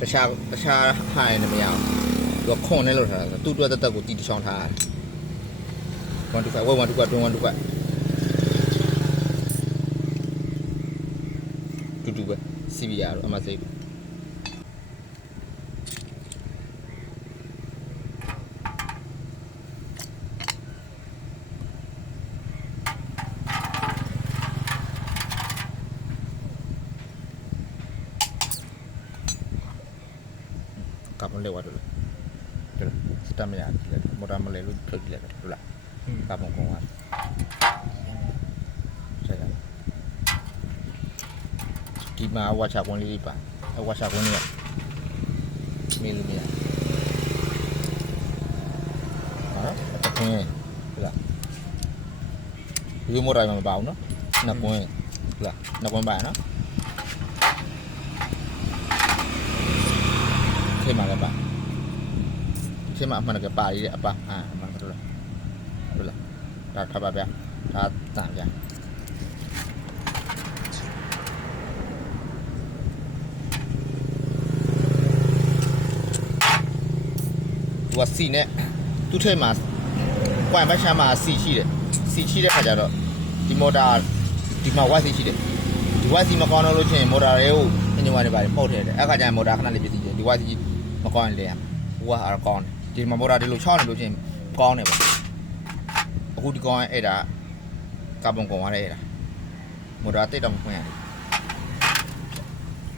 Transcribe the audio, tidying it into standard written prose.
တခြားဟာရနေမရအောင်သူခွန်နဲ့လောက်ထားတာသူ့အတွက်တက်ကိုတီတချောင်းထား125 125 125တူပဲ CBR တော့အမစိတ်ကပ်မလဲဝါတော့စတမရလေမော်တာမလဲလို့ထုတ်ကြည့်လိုက်ဟုတ်လားကပ်မကောင်းပါဆက်ရဒီမှာဝါချကွန်လေးပါဝါချကွန်လေးမေးလို့မရဟာအကွင်းဟုတ်လားဒီမော်တာမပါဘူးနော်နှစ်ကွင်းဟုတ်လားနှစ်ကွင်းပါနော်ထဲမှာလည်းပါထဲမှာအမှန်တကယ်ပါရတဲ့အပါအမှန်ကတော့ဟုတ်လားဒါထားပါဗျာဒါတန်ဗျာသူကစီနဲ့သူ့ထဲမှာကွိုင်မရှာမှာစီရှိတယ်စီရှိတဲ့ခါကျတော့ဒီမော်တာဒီမှာဝက်စီရှိတယ်ဒီဝက်စီမကောင်းတော့လို့ချင်းမော်တာတွေကိုအင်ဂျင်ဝါတွေပါတယ်ပုတ်ထည့်တယ်အဲ့ခါကျရင်မော်တာခဏလေးပြည့်စီတယ်ဒီဝက်စီမကောင်းရင်လဲရဟိုကအားကောင်းတယ်ဒီမှာမော်တာဒီလိုချောင်းနေလို့ချင်းကောင်းတယ်ပေါ့အခုဒီကောင်းအဲ့ဒါကာဗွန်ကုန်သွားတဲ့အဲ့ဒါမော်တာတိတ်တော့မဖွင့်ရတယ်